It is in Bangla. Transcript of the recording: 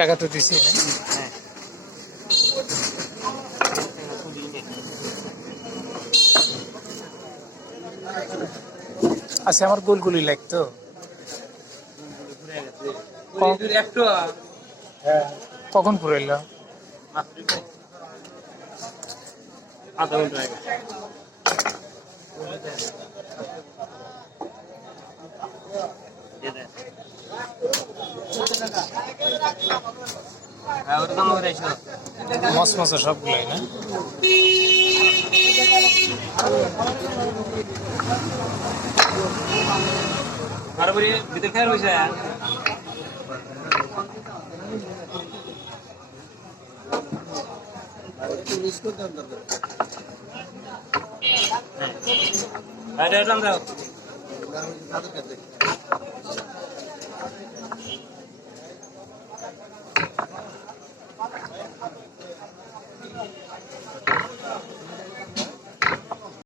টাকা তো দিছি হ্যাঁ আচ্ছা আমার গোলগুলি লাগতো। কখন পুরাইল আধা ঘণ্টা মস মশা সবগুলাই না? ভিতর খেয়ার হয়েছে হ্যাঁ এটা দাও